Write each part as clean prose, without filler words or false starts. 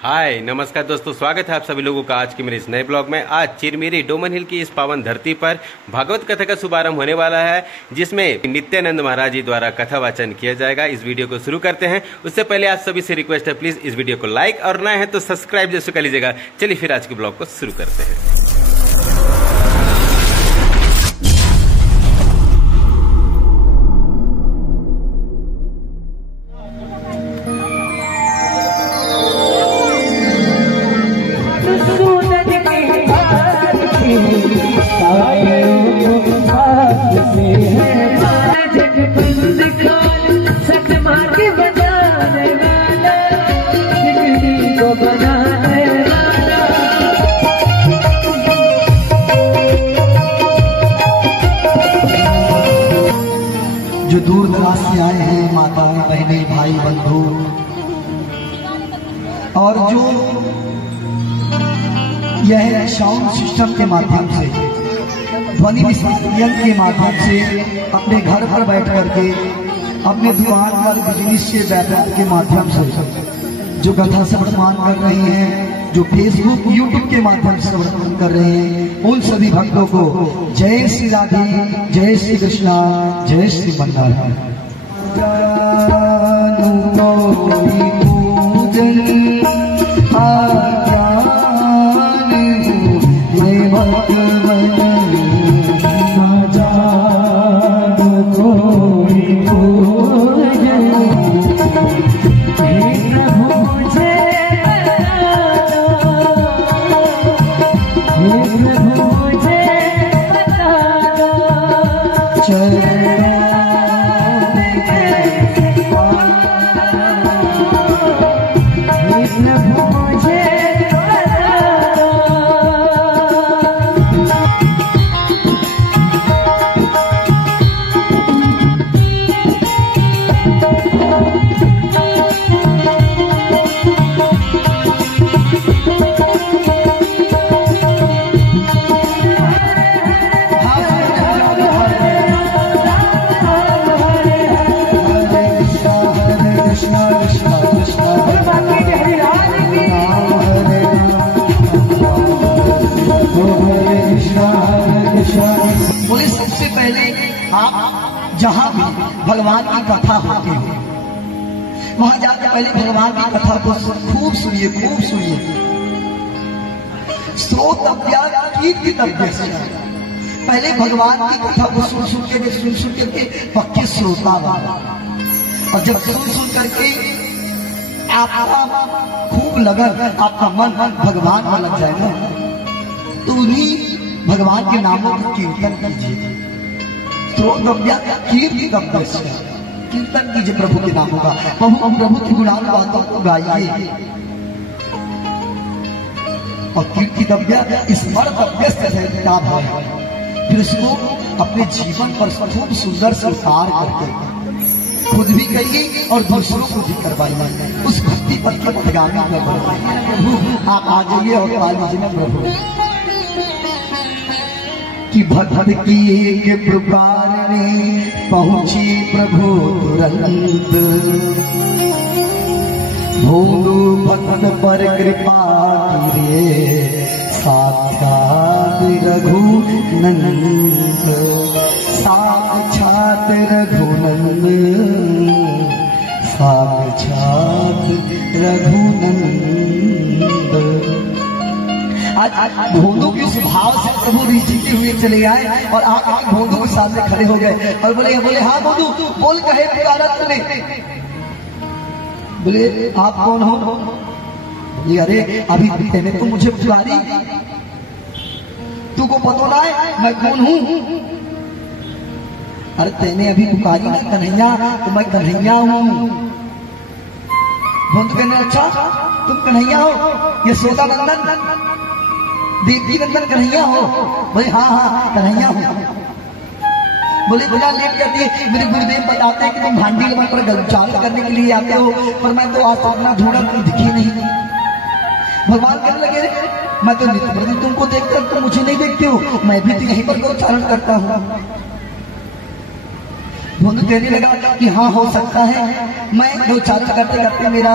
हाय नमस्कार दोस्तों, स्वागत है आप सभी लोगों का आज के मेरे इस नए ब्लॉग में। आज चिरमिरी डोमन हिल की इस पावन धरती पर भागवत कथा का शुभारंभ होने वाला है, जिसमें नित्यानंद महाराज जी द्वारा कथा वाचन किया जाएगा। इस वीडियो को शुरू करते हैं। उससे पहले आप सभी से रिक्वेस्ट है, प्लीज इस वीडियो को लाइक और नए हैं तो सब्सक्राइब जैसे कर लीजिएगा। चलिए फिर आज के ब्लॉग को शुरू करते हैं। जो दूर दराज से आए हैं, माताएं, बहनें, भाई, बंधु, और जो यह साउंड सिस्टम के माध्यम से, ध्वनि विश्लेषण के माध्यम से अपने घर पर बैठ करके, अपने दुकान पर बिजनेस के व्यापार के माध्यम से जो कथा श्रवण कर रहे हैं, जो फेसबुक यूट्यूब के माध्यम से श्रवण कर रहे हैं, उन सभी भक्तों को जय श्री राधे, जय श्री कृष्णा, जय श्री मंगल। बोले सबसे पहले आप जहां भी भगवान की कथा होती हो, वहां जाकर पहले भगवान की कथा को खूब सुनिए, खूब सुनिए। श्रोतव्या कीर्तितव्य से पहले भगवान की कथा को सुन करके पक्के श्रोता बना, और जब सुन करके आपका खूब लगन, आपका मन भगवान में लग जाए ना, तो उन्हीं भगवान के नामों का कीर्तन कीजिए। कीर्तन कीजिए प्रभु के नामों का, प्रभु की गुणानुवादों को गाइए, और कीर्तितव्य स्मर्तव्य है। फिर उसको अपने जीवन पर खूब सुंदर से उतार करके खुद भी कहिए और दूसरों को भी करवाइए। उस भक्ति पथ के पथगामी में प्रभु आप आ जाइए और मान लीजिए प्रभु कि भक्त की एक पुकार में पहुंची प्रभु तुरंत, भोलू भक्त पर कृपा कीजिए, साक्षात रघुनंद, साक्षात रघुनंद, साक्षात रघुनंद। आज भोंदू के स्वभाव से प्रभु रीझते हुए चले आए और आप भोंदू के सामने खड़े हो गए और बोले हाँ भोंदू, बोल कहे पुकारा तूने। बोले आप कौन हो? ये अरे अभी तेने तो मुझे पुकारी, तू को पता ना है मैं कौन हूँ? अरे तेने अभी पुकारी ना कन्हैया, तो मैं कन्हैया हूँ। भोंदू कहने अच्छा तुम कन्हैया हो, ये यशोदा नंदन देवी नंदन कन्हैया हो? बोले हाँ कन्हैया हो। बोले बिना लेट कर दिए, मेरे गुरुदेव बताते हैं कि तुम भांडी पर गलचाल करने के लिए आते हो, पर मैं तो आज तक अपना ढूंढा दिखी नहीं। भगवान कहने लगे मैं तो नित्य प्रति तुमको देखकर तुम मुझे नहीं देखते हो, मैं भी यहीं पर गौचारण करता हूँ। भोंदू कहने लगा कि हाँ हो सकता है, मैं गौचारण करते करते मेरा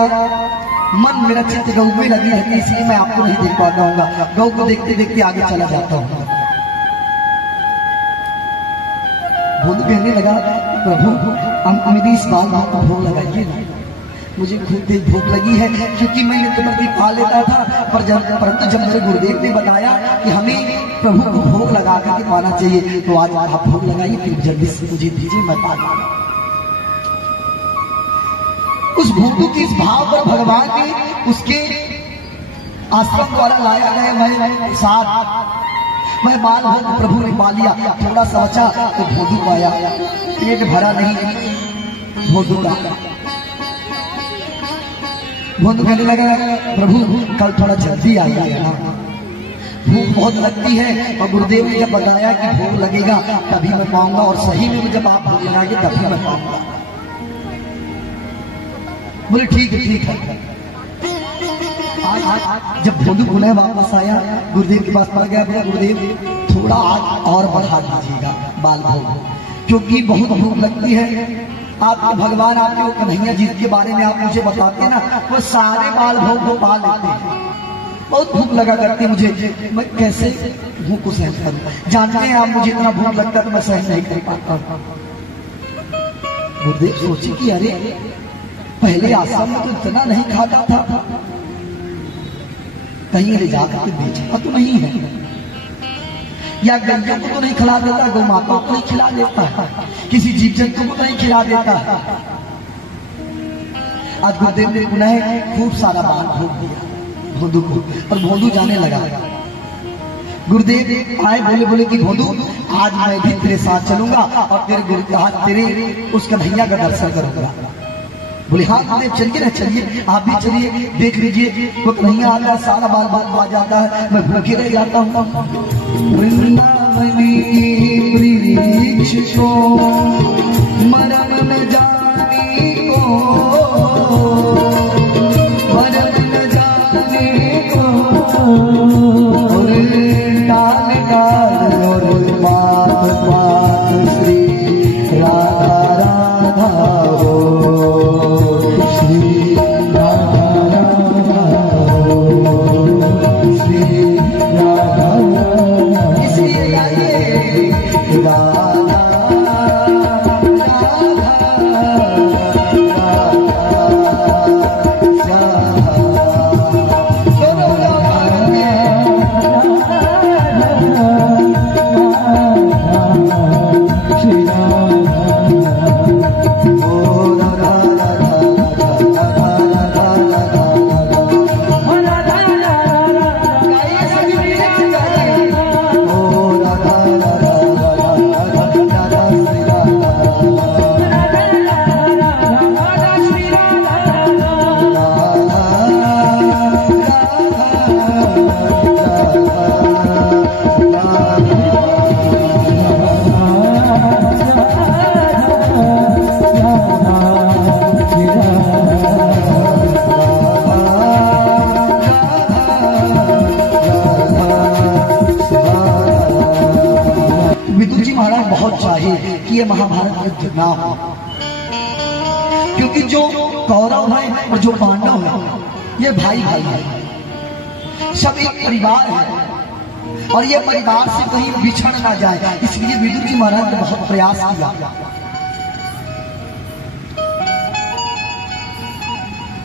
मन मेरा चित्त गौ में लगी रहती है, इसलिए मैं आपको नहीं देख पाता हूँ। गौ को देखते देखते आगे चला जाता हूँ। भोलू कहने लगा, प्रभु मेरी इस बाल को भोग लगाइए ना, मुझे खुद तेज भूख लगी है, क्योंकि मैं नित्यवर्ती खा लेता था, परंतु जब मेरे गुरुदेव ने बताया कि हमें प्रभु को भोग लगा करके पाना चाहिए, तो आज आप भोग लगाइए, फिर जल्दी से मुझे दीजिए, मैं पा लूंगा। उस भोग के इस भाव पर भगवान ने उसके आश्रम द्वारा लाया गया मैं साथ मैं बाल भोग प्रभु ने पा लिया। थोड़ा सा बचा तो भोदू पाया, पेट भरा नहीं भोदू का। भोदू कहने लगा, प्रभु कल थोड़ा जल्दी आइए ना, भूख बहुत लगती है, और गुरुदेव ने जब बताया कि भोग लगेगा तभी मैं पाऊंगा, और सही में जब आप भोग लगाएंगे तभी मैं पाऊंगा। बोले ठीक है ठीक है। जब भोदू पुनः वापस आया, गुरुदेव के पास पड़ गया, बोला गुरुदेव थोड़ा और बढ़ा दीजिएगा बाल भोग, क्योंकि बहुत भूख लगती है। आपके भगवान आपके वो कन्हैया जी के बारे में आप मुझे बताते ना, वो सारे बाल भोग को पा लेते हैं। बहुत भूख लगा करती मुझे, मैं कैसे भूख को सहन करूं? जानते हैं आप मुझे इतना भूख लगता तो मैं सहन नहीं कर पाता। गुरुदेव सोचे कि अरे पहले आश्रम में तो इतना नहीं खाता था, कहीं ले जाकर के बेचता तो नहीं है, या गंजों को तो नहीं खिला देता, गौ माता को नहीं खिला देता, किसी जीव जंतु को नहीं खिला देता। आज गुरुदेव ने पुनः खूब सारा बाल भोग दिया भोदू को, और भोदू जाने लगा। गुरुदेव आए, बोले कि भोदू आज मैं भी तेरे साथ चलूंगा और तेरे गुरु का तेरे उस कन्हैया का दर्शन करूंगा। बोले हाँ गुरुदेव चलिए ना, चलिए आप भी चलिए, देख लीजिए वो कन्हैया आता है, सारा बाल बाल आ जाता है, मैं भूखे रह जाता हूँ। वृंदावनी वृक्ष को मरम न जाने को, मरम न जाने को, और डाल डाल और पात पात श्री राधा राधा हो, श्री राधा राधा हो, श्री राधा इसलिए गाइए राधा ये महाभारत युद्ध ना हो, क्योंकि जो कौरव है और जो पांडव है ये भाई भाई है, सब एक परिवार है, और ये परिवार से कहीं बिछड़ ना जाए, इसलिए विदुर जी महाराज ने बहुत प्रयास किया।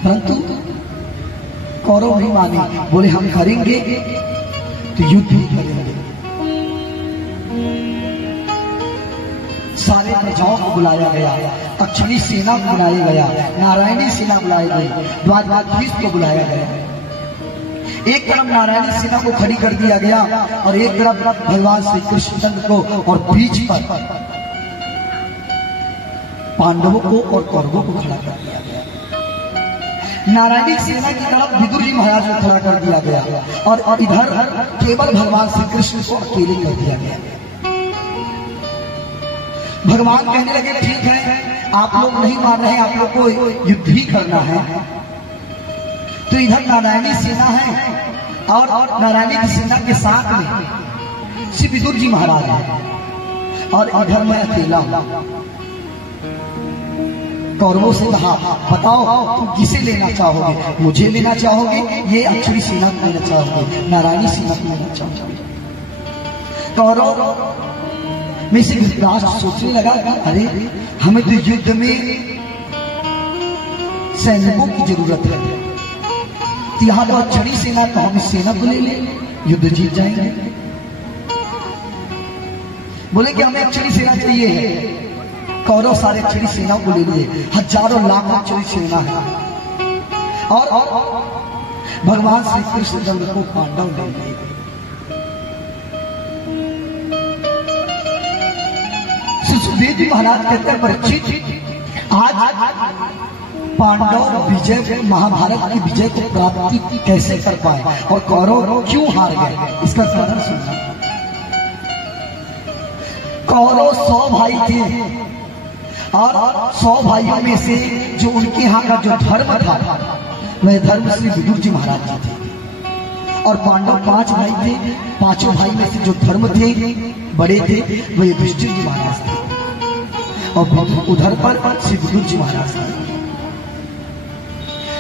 परंतु कौरव नहीं माने, बोले हम करेंगे तो युद्ध ही करेंगे। सारे प्रजाओं को बुलाया गया, अक्षणी सेना को बुलाया गया, नारायणी सेना बुलाई गई, द्वादशाधीश को बुलाया गया। एक तरफ नारायणी सेना को खड़ी कर दिया गया और एक तरफ भगवान श्री कृष्णचंद्र को, और बीच पर पांडवों को और कौरवों को खड़ा कर दिया गया। नारायणी सेना की तरफ विदुर जी महाराज को खड़ा कर दिया गया, और इधर केवल भगवान श्री कृष्ण को अकेले कर दिया गया। भगवान कहने लगे ठीक है, आप लोग नहीं मान रहे, आप लोग को युद्ध ही करना है, तो इधर नारायणी सेना है, और नारायणी की सेना के साथ में श्री विदुर जी महाराज है, और इधर मैं अकेला हूं। कौरवों से कहा, बताओ तुम किसे लेना चाहोगे, मुझे लेना चाहोगे, ये अक्षरी सेना को लेना चाहोगे, नारायणी सेना को लेना चाहोगे। कौरव में से धृतराष्ट्र सोचने लगा, अरे हमें तो युद्ध में सैनिकों की जरूरत है, तो यहाँ तो अक्षरी सेना, तो हम इस सेना को ले ले, युद्ध जीत जाएंगे। बोले कि हमें अक्षरी सेना चाहिए। कौरव सारे अक्षरी सेना को ले लिए, हजारों लाखों अक्षरी सेना है, और भगवान श्री कृष्ण चंद्र को पांडव ले लिए। सुखदेव जी महाराज कहते हैं, परीक्षित आज पांडव विजय, महाभारत की विजय को प्राप्ति कैसे कर पाए और कौरव क्यों हार गए, इसका कारण सुनना। कौरव 100 भाई थे, और 100 भाइयों में से जो उनके यहाँ का जो धर्म था वह धर्म श्री विदुर जी महाराज जी थे। और पांडव 5 भाई थे, 5 भाई में से जो धर्म थे बड़े थे वह युधिष्ठिर जी महाराज थे, और उधर पर श्री विदुर जी महाराज थे।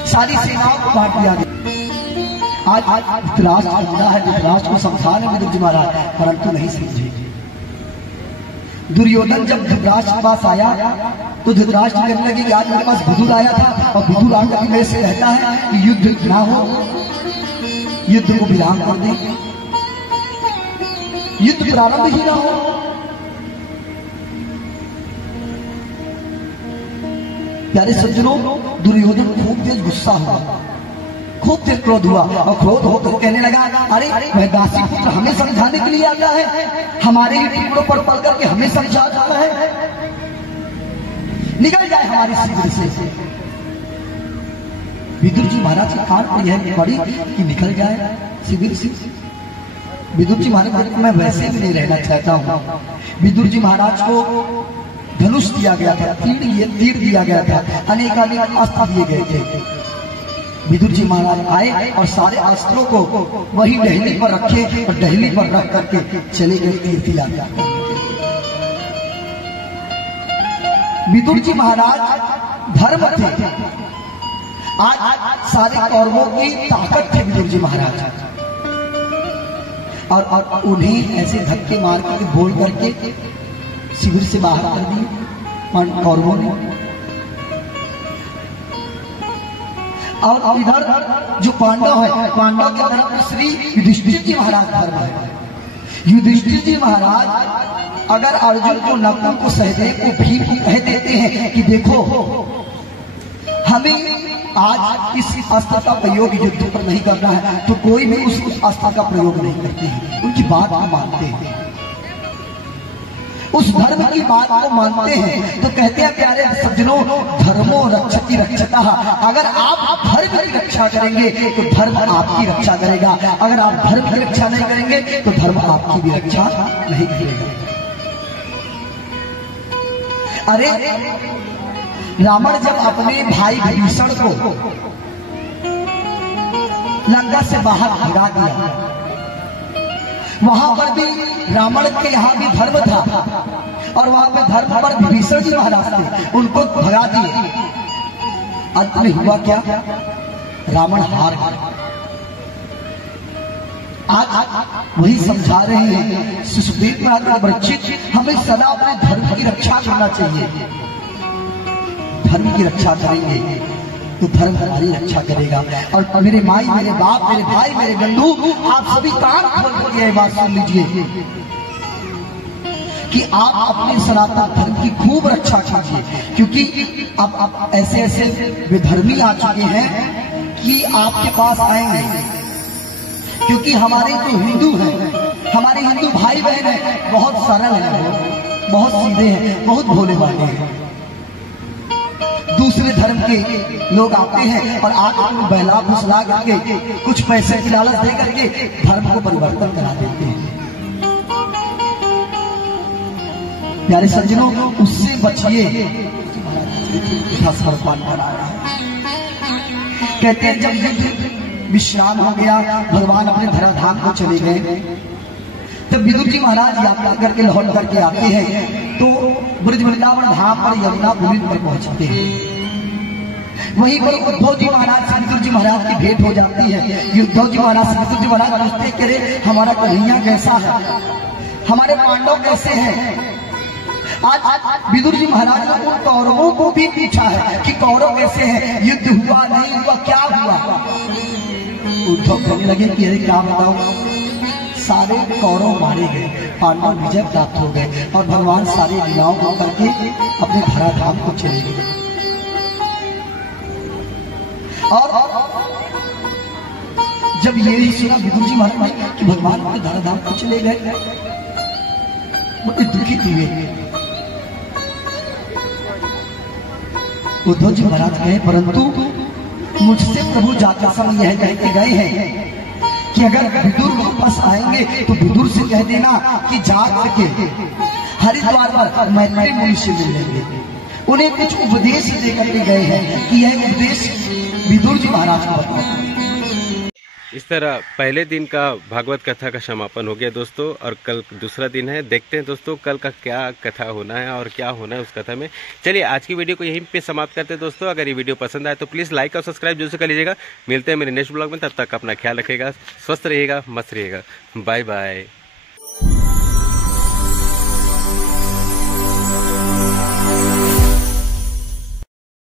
सारी सेनाओं को बांट दिया गया। आज धृतराष्ट्र मिला है, धृतराष्ट्र को समझा रहे विदुर जी महाराज, परंतु नहीं समझे। दुर्योधन जब धृतराष्ट्र के पास आया तो धृतराष्ट्र कहने लगे कि आज मेरे पास विदुर आया था, और विदुर आकर मेरे से कहता है कि युद्ध ना हो, युद्ध को विराम कर दे, युद्ध प्रारंभ ही ना हो। प्यारे सज्जनों, दुर्योधन खूब तेज गुस्सा हुआ, खूब तेज क्रोध हुआ, और क्रोध होकर कहने लगा, अरे वह दासी पुत्र हमें समझाने के लिए आता है, हमारे ही टुकड़ों पर पड़ करके हमें समझा जाता है, निकल जाए हमारी शिविर से। विदुर जी महाराज की कान पर यह पड़ी कि निकल जाए शिविर से। विदुर जी महाराज, मैं वैसे भी नहीं रहना चाहता हूँ। विदुर जी महाराज को धनुष दिया गया था, तीर दिया गया था, अनेक अस्त्र दिए गए थे। विदुर जी महाराज आए और सारे अस्त्रों को वही डहली पर रखे, और डहली पर रख करके चले गए तीर दिलाया। विदुर जी महाराज धर्म थे, आज सारे कौरवों की ताकत थे विदुर जी महाराज, और उन्हें ऐसे धक्के मार करके बोल करके शिविर से बाहर कर दिए कौरवों ने। और इधर जो पांडव है, पांडव के तरफ श्री युधिष्ठिर जी महाराज धर्म है। युधिष्ठिर जी महाराज अगर अर्जुन को, नकुल को, सहदेव को, भीम को कह देते हैं कि देखो हमें आज इस अस्त्र का प्रयोग युद्ध पर नहीं करना है, तो कोई भी उस अस्त्र का प्रयोग नहीं करते हैं, उनकी बात को मानते हैं, उस धर्म की बात को मानते हैं। तो कहते हैं प्यारे सज्जनों, धर्मो रक्षति रक्षता, अगर आप धर्म की रक्षा करेंगे तो धर्म आपकी रक्षा करेगा, अगर आप धर्म की रक्षा नहीं करेंगे तो धर्म आपकी भी रक्षा नहीं करेगा। अरे रावण जब अपने भाई विभीषण को लंका से बाहर भगा दिया, वहां पर भी रावण के यहाँ भी धर्म था, और वहां पे धर्म पर विभीषण जी महाराज थे, उनको भगा दिए। अंत में हुआ क्या, रावण हार गया। आज वही समझा रहे हैं सुखदेव महाराज, परीक्षित हमें सदा अपने धर्म की रक्षा करना चाहिए। धर्म की रक्षा करेंगे तो धर्म हमारी रक्षा करेगा। और मेरे माई, मेरे बाप, मेरे भाई, मेरे बंधु, आप सभी कान खोल कर यह बात सुन लीजिए कि आप अपने सनातन धर्म की खूब रक्षा कीजिए, क्योंकि अब ऐसे ऐसे विधर्मी आ चुके हैं कि आपके पास आएंगे, क्योंकि हमारे जो हिंदू हैं, हमारे हिंदू भाई बहन हैं, बहुत सरल हैं, बहुत सीधे हैं, बहुत भोले भाले हैं। दूसरे धर्म के लोग आते हैं और आकर बहला फुसला करके कुछ पैसे की लालच दे करके धर्म को परिवर्तन करा देते हैं। प्यारे सज्जनों, उससे बचिए। कहते हैं जब युद्ध विश्राम हो गया, भगवान अपने धराधाम को चले गए, तब विदुर जी महाराज यात्रा करके लौट करके आते हैं, तो ब्रज वृंदावन धाम पर यमुना पुरी पर पहुंचते हैं। वहीं पर उद्धव जी महाराज से विदुर जी महाराज की भेंट हो जाती है। उद्धव जी महाराज से विदुर जी महाराज पूछते कि अरे हमारा कन्हैया कैसा है, हमारे पांडव कैसे हैं। आज विदुर जी महाराज ने उन कौरवों को भी पूछा है कि कौरव कैसे हैं, युद्ध हुआ नहीं हुआ, क्या हुआ। उद्धव कहने लगे कि अरे क्या बताओ, सारे कौरव मारे गए, पांडव विजय प्राप्त हो गए और भगवान सारे लीलाओं को करके अपने धराधाम को चले गए। और जब ये ही सुना विदुर जी महाराज कि भगवान अपने धराधाम को चले गए, बड़े दुखित हुए। उद्धव जी महाराज कहे परंतु मुझसे प्रभु जाते समय यह कह के गए हैं कि अगर विदुर वापस आएंगे तो विदुर से कह देना कि जाग के हरिद्वार पर मैत्री मुनि से मिल लेंगे। उन्हें कुछ उपदेश देकर के गए हैं कि यह उपदेश विदुर जी महाराज को बताओ। इस तरह पहले दिन का भागवत कथा का समापन हो गया दोस्तों, और कल दूसरा दिन है। देखते हैं दोस्तों कल का क्या कथा होना है और क्या होना है उस कथा में। चलिए आज की वीडियो को यहीं पे समाप्त करते हैं दोस्तों। अगर ये वीडियो पसंद आए तो प्लीज़ लाइक और सब्सक्राइब जरूर से कर लीजिएगा। मिलते हैं मेरे नेक्स्ट ब्लॉग में, तब तक अपना ख्याल रखिएगा, स्वस्थ रहिएगा, मस्त रहिएगा। Bye bye.